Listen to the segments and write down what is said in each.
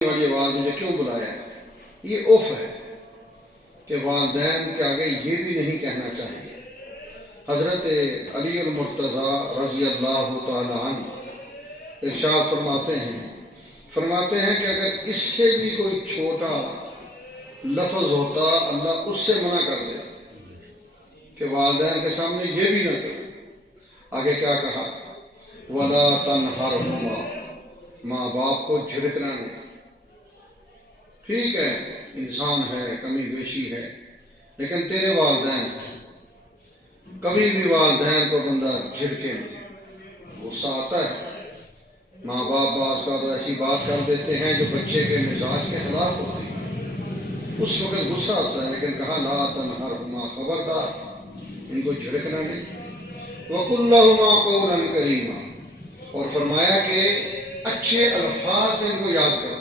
والی آواز مجھے کیوں بلایا ہے؟ یہ اف ہے کہ والدین کے آگے یہ بھی نہیں کہنا چاہیے۔ حضرت علی المرتضیٰ رضی اللہ تعالی عنہ ارشاد فرماتے ہیں کہ اگر اس سے بھی کوئی چھوٹا لفظ ہوتا اللہ اس سے منع کر دے کہ والدین کے سامنے یہ بھی نہ کرے۔ آگے کیا کہا؟ وَلَا تَنْهَرْهُمَا، ماں باپ کو جھڑکنا نہیں۔ ٹھیک ہے انسان ہے، کمی بیشی ہے، لیکن تیرے والدین ہیں، کبھی بھی والدین کو بندہ جھڑکے نہیں۔ غصہ آتا ہے، ماں باپ بعض کا تو ایسی بات کر دیتے ہیں جو بچے کے مزاج کے خلاف ہوتی ہے، اس وقت غصہ آتا ہے، لیکن کہا لا تنہرہما، خبردار ان کو جھڑکنا نہیں۔ وَقُلْ لَهُمَا قَوْلًا كَرِيمًا، اور فرمایا کہ اچھے الفاظ میں ان کو یاد کرو،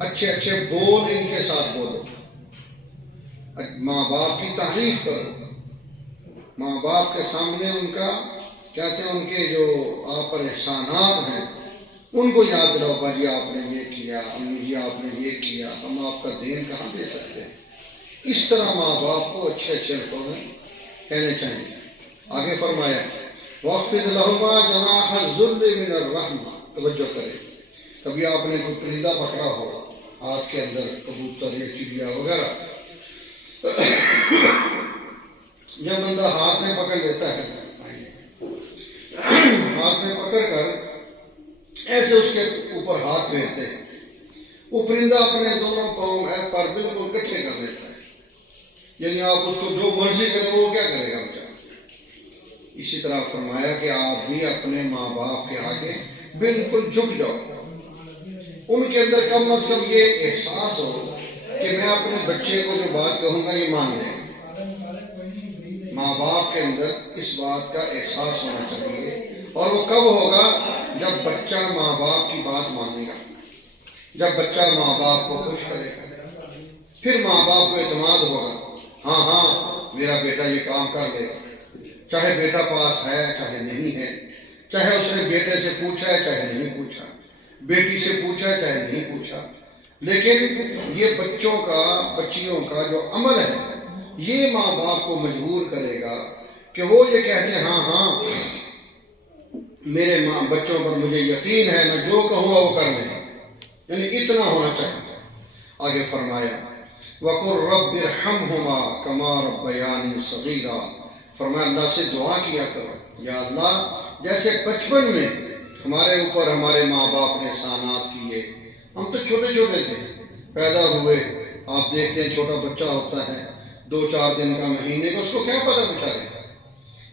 اچھے اچھے بول ان کے ساتھ بولو، ماں باپ کی تعریف کرو، ماں باپ کے سامنے ان کا کہتے ہیں ان کے جو آپ پر احسانات ہیں ان کو یاد دلاؤ، باجی آپ نے یہ کیا، امی جی آپ نے یہ کیا، ہم آپ کا دین کہاں دے سکتے ہیں۔ اس طرح ماں باپ کو اچھے اچھے الفاظ میں کہنے چاہیے۔ آگے فرمایا وَاخْفِضْ لَهُمَا جَنَاحَ الذُّلِّ مِنَ الرَّحْمَةِ، توجہ کرے، کبھی آپ نے کوئی پرندہ پکڑا ہو ہاتھ کے اندر، کبوتر یا چڑیا وغیرہ، جب بندہ ہاتھ میں پکڑ لیتا ہے، ہاتھ میں پکڑ کر ایسے اس کے اوپر ہاتھ پھیرتے ہیں، وہ پرندہ اپنے دونوں پاؤں پر بالکل کٹھے کر دیتا ہے، یعنی آپ اس کو جو مرضی کرے وہ کیا کرے گا بیچارہ۔ اسی طرح فرمایا کہ آپ بھی اپنے ماں باپ کے آگے بالکل جھک جاؤ، ان کے اندر کم از کم یہ احساس ہو کہ میں اپنے بچے کو جو بات کہوں گا یہ مان لے۔ ماں باپ کے اندر اس بات کا احساس ہونا چاہیے، اور وہ کب ہوگا؟ جب بچہ ماں باپ کی بات مانے گا، جب بچہ ماں باپ کو خوش کرے گا، پھر ماں باپ کو اعتماد ہوگا، ہاں ہاں میرا بیٹا یہ کام کر لے گا، چاہے بیٹا پاس ہے چاہے نہیں ہے، چاہے اس نے بیٹے سے پوچھا ہے چاہے نہیں پوچھا، بیٹی سے پوچھا ہے چاہے نہیں پوچھا، لیکن یہ بچیوں کا جو عمل ہے یہ ماں باپ کو مجبور کرے گا کہ وہ یہ کہتے ہیں ہاں ہاں میرے بچوں پر مجھے یقین ہے، میں جو کہوں گا وہ کر لیں، یعنی اتنا ہونا چاہیے۔ آگے فرمایا وَقُلْ رَبِّ ارْحَمْهُمَا كَمَا رَبَّيَانِي صَغِيرًا، فرمایا اللہ سے دعا کیا کرو، یا اللہ جیسے بچپن میں ہمارے اوپر ہمارے ماں باپ نے احسانات کیے، ہم تو چھوٹے چھوٹے تھے، پیدا ہوئے، آپ دیکھتے ہیں چھوٹا بچہ ہوتا ہے 2-4 دن کا، مہینے کا، اس کو کیا پتہ بیچارے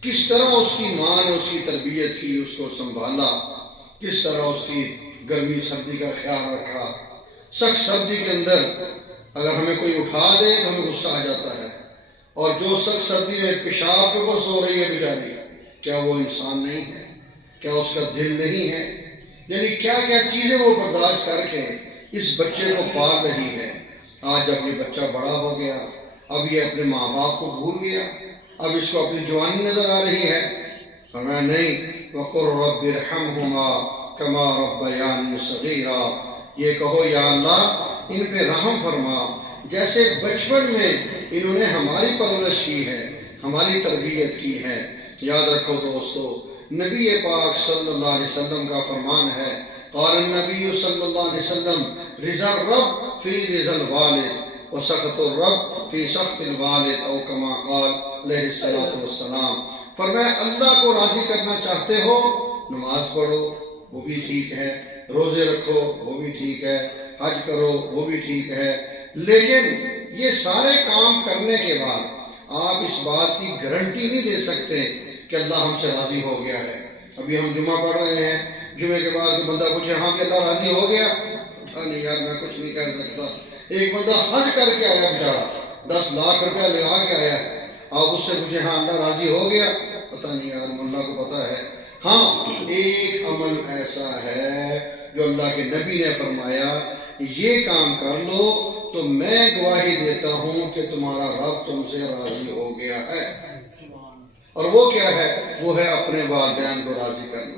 کس طرح اس کی ماں نے اس کی تربیت کی، اس کو سنبھالا، کس طرح اس کی گرمی سردی کا خیال رکھا۔ سخت سردی کے اندر اگر ہمیں کوئی اٹھا دے تو ہمیں غصہ آ جاتا ہے، اور جو سخت سردی میں پیشاب کے اوپر سو رہی ہے بیچاری، کیا وہ انسان نہیں ہے؟ کیا اس کا دل نہیں ہے؟ یعنی کیا کیا چیزیں وہ برداشت کر کے اس بچے کو پال رہی ہے۔ آج جب یہ بچہ بڑا ہو گیا، اب یہ اپنے ماں باپ کو بھول گیا، اب اس کو اپنی جوانی نظر آ رہی ہے، فرمایا نہیں وَقُلْ رَبِّ ارْحَمْهُمَا كَمَا رَبَّيَانِي صَغِيرًا، یہ کہو یا اللہ ان پہ رحم فرما، جیسے بچپن میں انہوں نے ہماری پرورش کی ہے، ہماری تربیت کی ہے۔ یاد رکھو دوستو، نبی پاک صلی اللہ علیہ وسلم کا فرمان ہے، قال النبی صلی اللہ علیہ وسلم رضا الرب فی رضا الوالد وسخط الرب فی سخط الوالد، او کما قال علیہ السلام، فرمایا اللہ کو راضی کرنا چاہتے ہو نماز پڑھو وہ بھی ٹھیک ہے، روزے رکھو وہ بھی ٹھیک ہے، حج کرو وہ بھی ٹھیک ہے، لیکن یہ سارے کام کرنے کے بعد آپ اس بات کی گارنٹی نہیں دے سکتے کہ اللہ ہم سے راضی ہو گیا ہے۔ ابھی ہم جمعہ پڑھ رہے ہیں، جمعے کے بعد بندہ پوچھے ہاں کہ اللہ راضی ہو گیا، نہیں یار میں کچھ نہیں کہہ سکتا۔ ایک بندہ حج کر کے آیا بیچارہ، 10 لاکھ روپیہ لگا کے آیا ہے، آپ اس سے پوچھیں ہاں اللہ راضی ہو گیا، پتہ نہیں یار اللہ کو پتہ ہے۔ ہاں ایک عمل ایسا ہے جو اللہ کے نبی نے فرمایا یہ کام کر لو تو میں گواہی دیتا ہوں کہ تمہارا رب تم سے راضی ہو گیا ہے، اور وہ کیا ہے؟ وہ ہے اپنے والدین کو راضی کرنا۔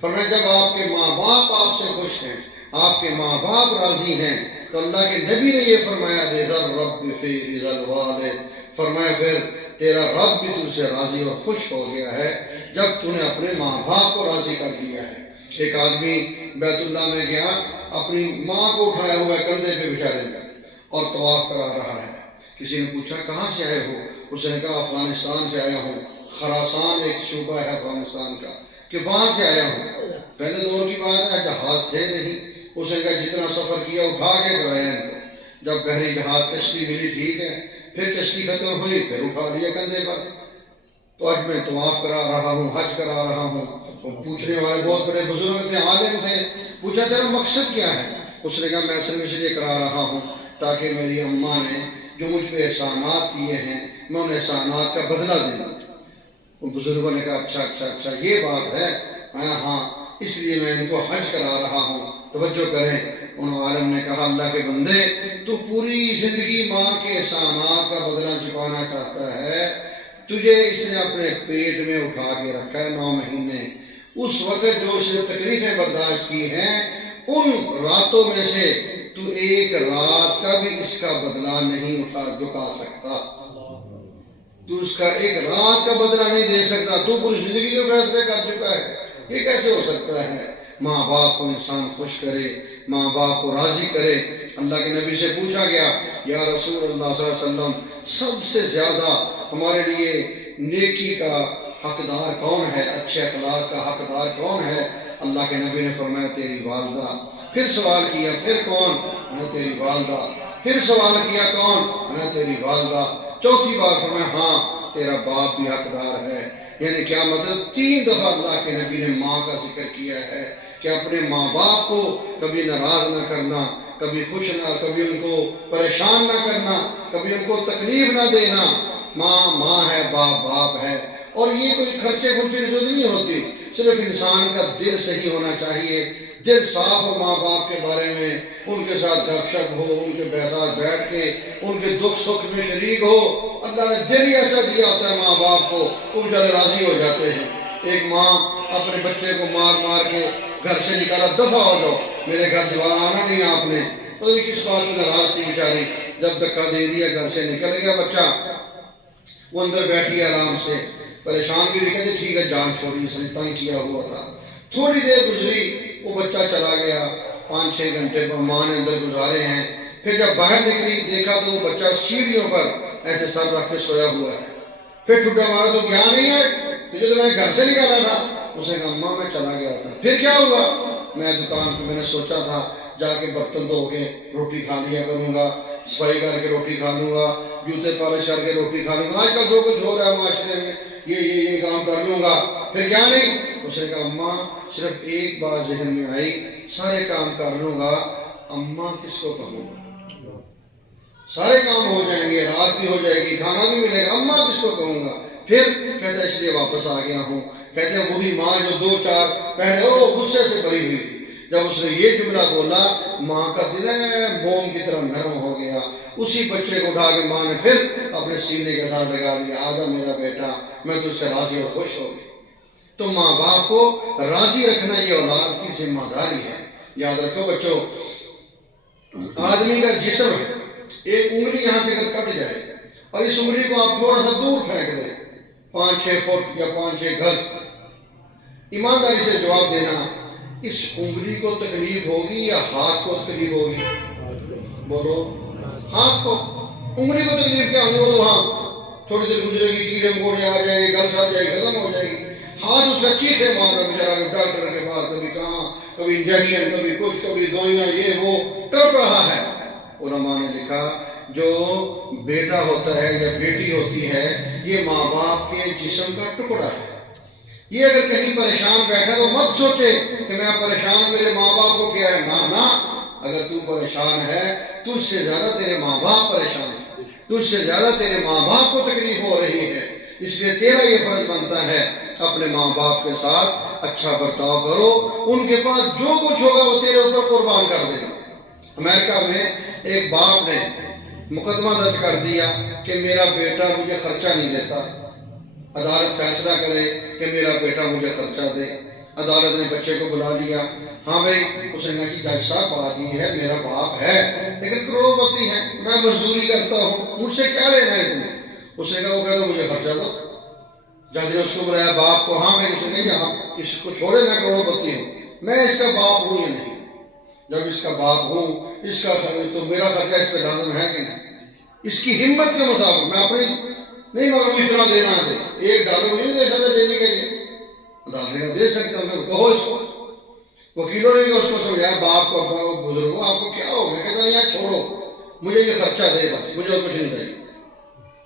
فرمایا جب آپ کے ماں باپ آپ سے خوش ہیں، آپ کے ماں باپ راضی ہیں تو اللہ کے نبی نے یہ فرمایا رضا الرب فی رضا الوالد، فرمایا پھر تیرا رب بھی تجھ سے راضی اور خوش ہو گیا ہے جب تو نے اپنے ماں باپ کو راضی کر دیا ہے۔ ایک آدمی بیت اللہ میں گیا، اپنی ماں کو اٹھایا ہوا ہے کندھے پہ بچارے میں اور طواف کرا رہا ہے۔ کسی نے پوچھا کہاں سے آئے ہو؟ اس نے کہا افغانستان سے آیا ہوں، خراسان ایک صوبہ ہے افغانستان کا، کہ وہاں سے آیا ہوں۔ پہلے دور کی بات ہے، جہاز تھے نہیں، اس نے کہا جتنا سفر کیا اٹھا کے کرایا ان کو، جب بحری جہاز کشتی ملی ٹھیک ہے، پھر کشتی ختم ہوئی پھر اٹھا لیا کندھے پر۔ تو آج میں طواف کرا رہا ہوں، حج کرا رہا ہوں۔ پوچھنے والے بہت بڑے بزرگ تھے، عالم تھے، پوچھا تیرا مقصد کیا ہے؟ اس نے کہا میں صرف اس لیے کرا رہا ہوں تاکہ میری اماں نے جو مجھ پہ احسانات کیے ہیں میں ان احسانات کا بدلہ دوں۔ ان بزرگوں نے کہا اچھا یہ بات ہے، ہاں اس لیے میں ان کو حج کرا رہا ہوں، توجہ کریں۔ ان عالم نے کہا اللہ کے بندے تو پوری زندگی ماں کے احسانات کا بدلہ چکانا چاہتا ہے، تجھے اس نے اپنے پیٹ میں اٹھا کے رکھا ہے 9 مہینے، اس وقت جو اس نے تکلیفیں برداشت کی ہیں ان راتوں میں سے تو ایک رات کا بھی اس کا بدلہ نہیں چکا سکتا، تو اس کا ایک رات کا بدلہ نہیں دے سکتا، تو پوری زندگی کے فیصلے کر چکا ہے۔ یہ کیسے ہو سکتا ہے؟ ماں باپ کو انسان خوش کرے، ماں باپ کو راضی کرے۔ اللہ کے نبی سے پوچھا گیا یا رسول اللہ صلی اللہ علیہ وسلم سب سے زیادہ ہمارے لیے نیکی کا حقدار کون ہے، اچھے اخلاق کا حقدار کون ہے؟ اللہ کے نبی نے فرمایا تیری والدہ۔ پھر سوال کیا پھر کون؟ میں تیری والدہ۔ پھر سوال کیا کون؟ میں تیری والدہ۔ چوتھی بار فرمایا ہاں تیرا باپ بھی حقدار ہے۔ یعنی کیا مطلب؟ 3 دفعہ اللہ کے نبی نے ماں کا ذکر کیا ہے کہ اپنے ماں باپ کو کبھی ناراض نہ کرنا، کبھی خوش نہ، کبھی ان کو پریشان نہ کرنا، کبھی ان کو تکلیف نہ دینا۔ ماں ہے، باپ ہے۔ اور یہ کوئی خرچے کی ضرورت نہیں ہوتی، صرف انسان کا دل صحیح ہونا چاہیے، دل صاف ہو ماں باپ کے بارے میں، ان کے ساتھ گپ شپ ہو، ان کے ساتھ بیٹھ کے ان کے دکھ سکھ میں شریک ہو۔ اللہ نے دل ہی ایسا دیا ہوتا ہے ماں باپ کو، وہ بیچارے راضی ہو جاتے ہیں۔ ایک ماں اپنے بچے کو مار کے گھر سے نکالا، دفع ہو جاؤ، میرے گھر دوبارہ آنا نہیں آپ نے، تو کس بات میں ناراض تھی بیچاری، جب دھکا دے دیا گھر سے نکل گیا بچہ، وہ اندر بیٹھی آرام سے، پریشان بھی نہیں کہتے ٹھیک ہے جان چھوڑی، اس نے تنگ کیا ہوا تھا۔ تھوڑی دیر گزری وہ بچہ چلا گیا، 5-6 گھنٹے ماں نے اندر گزارے ہیں۔ پھر جب باہر نکلی دیکھا تو وہ بچہ سیڑھیوں پر ایسے سر رکھ کے سویا ہوا ہے۔ پھر ٹھٹا مارا تو گیا نہیں ہے، تجھے تو میں نے گھر سے نکالا تھا۔ اس نے کہا اماں میں چلا گیا تھا۔ پھر کیا ہوا؟ میں دکان پہ میں نے سوچا تھا جا کے برتن دھو کے روٹی کھا لیا کروں گا، صفائی کر کے روٹی کھا لوں گا، جوتے پالش کر کے روٹی کھا لوں گا، آج کل جو کچھ ہو رہا ہے معاشرے میں یہ کام کر لوں گا۔ پھر کیا نہیں؟ اس نے کہا اماں صرف ایک بات ذہن میں آئی، سارے کام کر لوں گا، اماں کس کو کہوں گا؟ سارے کام ہو جائیں گے، رات بھی ہو جائے گی، کھانا بھی ملے گا، اماں کس کو کہوں گا؟ پھر کہتا ہے اس لیے واپس آ گیا ہوں۔ کہتے ہیں وہی ماں جو 2-4 پہلے غصے سے بھری ہوئی تھی، جب اس نے یہ جملہ بولا ماں کا دل موم کی طرح نرم ہو گیا۔ اسی بچے کو اٹھا کے ماں نے پھر اپنے سینے کے ساتھ لگا لیا، آجا میرا بیٹا، میں تجھ سے راضی اور خوش ہو گئی۔ تو ماں باپ کو راضی رکھنا یہ اولاد کی ذمہ داری ہے۔ یاد رکھو بچوں، آدمی کا جسم ہے، ایک انگلی یہاں سے اگر کٹ جائے اور اس انگلی کو آپ تھوڑا سا دور پھینک دیں 5-6 فٹ یا 5-6 گز، ایمانداری سے جواب دینا، اس انگلی کو تکلیف ہوگی یا ہاتھ کو تکلیف ہوگی؟ بولو، ہاتھ کو۔ انگلی کو تکلیف کیا ہوگی؟ وہ تو وہاں تھوڑی دیر گزرے گی، کیڑے مکوڑے آ جائے گی، گل سب جائے گی، ختم ہو جائے گی۔ ہاتھ اس کا چیخے مار رہا بیچارہ ڈاکٹر کے پاس، کبھی کہاں، کبھی انجیکشن، کبھی کچھ، کبھی دوائیاں، یہ وہ ٹرپ رہا ہے۔ علماء نے لکھا جو بیٹا ہوتا ہے یا بیٹی ہوتی ہے یہ ماں باپ کے جسم کا ٹکڑا ہے۔ یہ اگر کہیں پریشان بیٹھا تو مت سوچے کہ میں پریشان ہوں، میرے ماں باپ کو کیا ہے، نہ، اگر تو پریشان ہے تجھ سے زیادہ تیرے ماں باپ پریشان ہیں، تجھ سے زیادہ تیرے ماں باپ کو تکلیف ہو رہی ہے، اس لیے تیرا یہ فرض بنتا ہے اپنے ماں باپ کے ساتھ اچھا برتاؤ کرو، ان کے پاس جو کچھ ہوگا وہ تیرے اوپر قربان کر دے گا۔ امریکہ میں ایک باپ نے مقدمہ درج کر دیا کہ میرا بیٹا مجھے خرچہ نہیں دیتا، عدالت فیصلہ کرے کہ میرا بیٹا مجھے خرچہ دے۔ عدالت نے بچے کو بلا لیا. ہاں بھائی، اس نے کہا کہ جج صاحب بات یہ ہے میرا باپ ہے لیکن کروڑ پتی ہے، میں مزدوری کرتا ہوں، مجھ سے کیا لینا ہے اس نے؟ اس نے کہا وہ کہتا مجھے خرچہ دو. جج نے اس کو بلایا باپ کو. ہاں بھائی، اس نے کہا آپ اس کو چھوڑے، میں کروڑ پتی ہوں، میں اس کا باپ ہوں یا نہیں؟ جب اس کا باپ ہوں، اس کا تو میرا خرچہ اس پہ لازم ہے کہ نہیں؟ اس کی ہمت کے مطابق میں اپنی نہیں مگر اتنا دینا دے، $1 مجھے نہیں دے سکتا ڈیلی کا. یہ عدالت نے دے سکتا ہوں، کہو اس کو. وکیلوں نے بھی اس کو سمجھایا باپ کو، ابا کو، بزرگوں آپ کو کیا ہو گیا؟ کہتا نہیں یار چھوڑو، مجھے یہ خرچہ دے بس، مجھے اور کچھ نہیں چاہیے.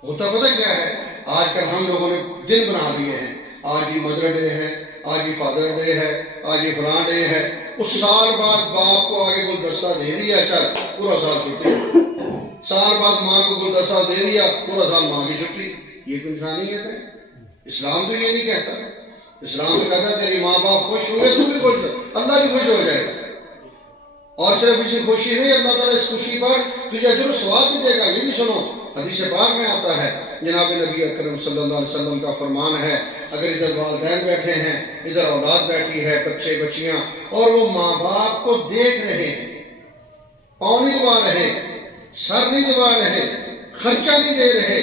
ہوتا پتہ کیا ہے؟ آج کل ہم لوگوں نے دن بنا دیے ہیں، آج یہ مدر ڈے ہے، آج یہ فادر ڈے ہے، آج یہ فلاں ڈے ہے. اس سال بعد باپ کو آگے گلدستہ دے دیا، چل پورا سال چھٹی. سال بعد ماں کو گلدستہ دے دیا، پورا سال ماں کی چھٹی. یہ کوئی انسانیت ہے؟ اسلام تو یہ نہیں کہتا. اسلام تو کہتا ہے تیری ماں باپ خوش ہوئے تو بھی خوش ہو، اللہ بھی خوش ہو جائے گا. اور صرف اسی خوشی نہیں، اللہ تعالیٰ اس خوشی پر تجھے اجر و ثواب بھی دے گا. یہ بھی سنو، حدیث پاک میں آتا ہے، جناب نبی اکرم صلی اللہ علیہ وسلم کا فرمان ہے، اگر ادھر والدین بیٹھے ہیں، ادھر اولاد بیٹھی ہے، بچے بچیاں، اور وہ ماں باپ کو دیکھ رہے ہیں، پاؤں نہیں دبا رہے، سر نہیں دبا رہے، خرچہ نہیں دے رہے،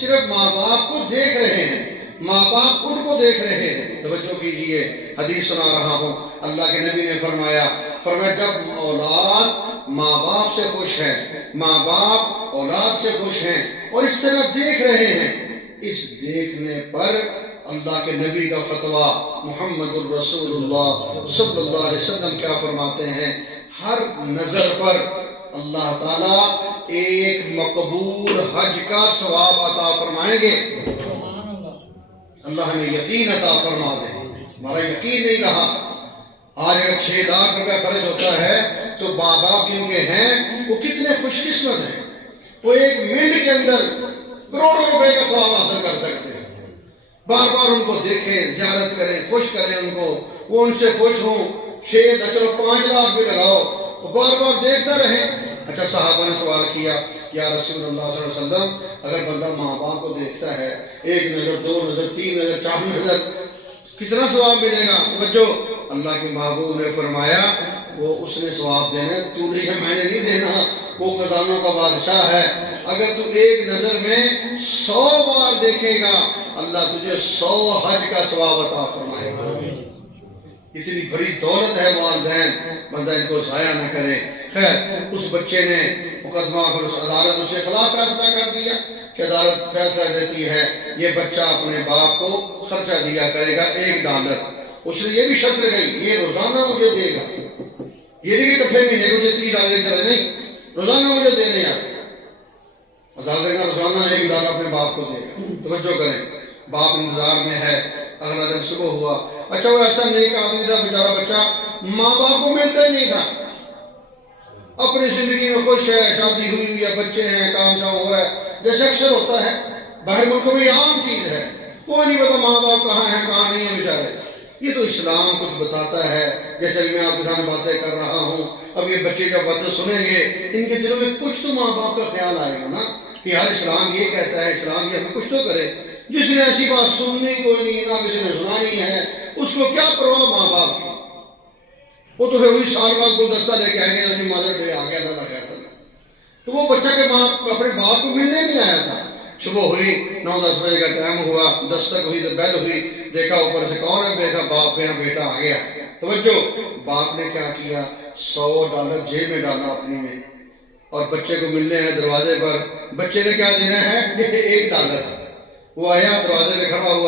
صرف ماں باپ کو دیکھ رہے ہیں، ماں باپ ان کو دیکھ رہے ہیں. توجہ کیجئے، حدیث سنا رہا ہوں. اللہ کے نبی نے فرمایا جب اولاد ماں باپ سے خوش ہے، ماں باپ اولاد سے خوش ہیں اور اس طرح دیکھ رہے ہیں، اس دیکھنے پر اللہ کے نبی کا فتویٰ محمد الرسول اللہ صلی اللہ علیہ وسلم کیا فرماتے ہیں؟ ہر نظر پر اللہ تعالیٰ ایک مقبول حج کا ثواب عطا فرمائیں گے. اللہ ہمیں یقین عطا فرما دے. ہمارا یقین نہیں رہا. آج اگر 6 لاکھ روپے خرچ ہوتا ہے تو ماں باپ جن کے ہیں وہ کتنے خوش قسمت ہیں، وہ 1 منٹ کے اندر کروڑوں روپے کا ثواب حاصل کر سکتے ہیں. بار بار ان کو دیکھیں، زیارت کریں، خوش کریں ان کو، وہ ان سے خوش ہوں. 6 لاکھ چلو 5 لاکھ بھی لگاؤ، وہ بار بار دیکھتا رہیں. اچھا، صحابہ نے سوال کیا یا رسول اللہ صلی اللہ علیہ وسلم، اگر بندہ ماں باپ کو دیکھتا ہے 1 نظر، 2 نظر، 3 نظر، 4 نظر، کتنا ثواب ملے گا؟ توجہ، اللہ کے محبوب نے فرمایا وہ اس نے ثواب دینا ہے، تو نہیں ہے، میں نے نہیں دینا. وہ خزانوں کا بادشاہ ہے. اگر تو 1 نظر میں 100 بار دیکھے گا، اللہ تجھے 100 حج کا ثواب عطا فرمائے گا. اتنی بڑی دولت ہے والدین، بندہ ان کو ضائع نہ کرے. خیر، اس بچے نے مقدمہ پر عدالت اس کے خلاف فیصلہ کر دیا کہ عدالت فیصلہ دیتی ہے یہ بچہ اپنے باپ کو خرچہ دیا کرے گا $1. اس نے یہ بھی شرط لگائی، یہ روزانہ مجھے دے گا. یہ نہیں کہ کٹھے مہینے مجھے $30 کرے، نہیں، روزانہ مجھے دینے آ. عدالت کا روزانہ $1 اپنے باپ کو دے گا. توجہ کریں، باپ انتظار میں ہے. اگلا دن صبح ہوا. اچھا، وہ ایسا نیک آدمی تھا بیچارہ بچہ، ماں باپ کو ملتا ہی نہیں تھا، اپنی زندگی میں خوش ہے، شادی ہوئی ہوئی ہے، بچے ہیں، کام شام ہو رہا ہے، جیسے اکثر ہوتا ہے باہر ملکوں میں. یہ عام چیز ہے، کوئی نہیں پتا ماں باپ کہاں ہیں کہاں نہیں ہیں بیچارے. یہ تو اسلام کچھ بتاتا ہے. جیسے میں آپ کے سامنے باتیں کر رہا ہوں، اب یہ بچے جب باتیں سنیں گے ان کے دلوں میں کچھ تو ماں باپ کا خیال آئے گا نا کہ یار اسلام یہ کہتا ہے، اسلام یہ ہمیں کچھ تو کرے. جس نے ایسی بات سننی کوئی نہیں، نہ کسی نے سنانی ہے، اس کو کیا پرواہ ماں باپ کی. وہ تو پھر وہی سال بعد گلدستہ لے کے آئیں گے، جی مادر ڈے آ گیا، اللہ خیر کر. تو وہ بچہ کے اپنے باپ کو ملنے نہیں آیا تھا. صبح ہوئی، 9-10 بجے کا ٹائم ہوا، دستک ہوئی تو بیل ہوئی، دیکھا اوپر سے کون ہے؟ دیکھا باپ، میرا بیٹا آ گیا. توجہ، باپ نے کیا کیا؟ $100 جیب میں ڈالا اپنی میں، اور بچے کو ملنے ہیں دروازے پر. بچے نے کیا دینا ہے؟ $1. وہ آیا، دروازے پہ کھڑا ہوا.